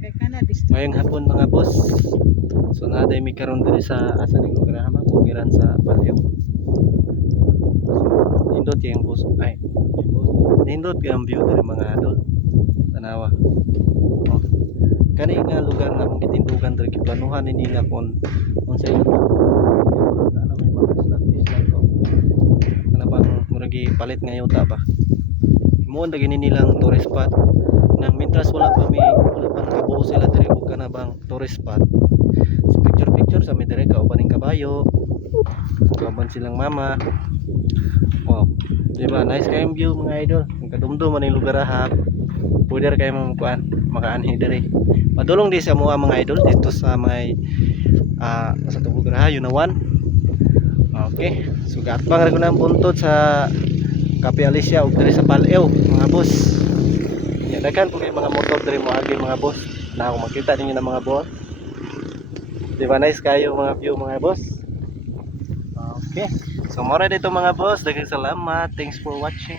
Kay kana district. Ngayong hapon mga boss. So naday mi karon diri sa asa ning lugar ha, Bugiran sa Balyo. So nindot yung boss ay nindot yung view diri mga idol. Tanawa. Oh. Kani nga lugar nga mong gitindugan diri giplanuhan ni nila kung unsay ano may mga isla ko. Kana bang murag palit nga yuta ba. Imo na gini nilang tourist spot nang mintras wala pa nakabuo sila diri og kana bang tourist spot. So picture sa mi diri kauban ning kabayo. Kauban silang mama. Wow. Diba nice kayong view mga idol. Ang kadumdum man ning lugar ha. Pwede kayo mamukuan makaanhi diri. Padulong di sa mga idol dito sa may sa tubog lugar ha Yunawan. Okay. So gatbang ra ko nang buntod sa Cafe Alicia ug diri sa Balyo mga boss. Ya daghan po kay mga motor diri mo agi mga boss. Na ako makita ninyo na mga boss. Di ba nice kayo mga view mga boss? Okay. So mora dito mga boss, daghang salamat. Thanks for watching.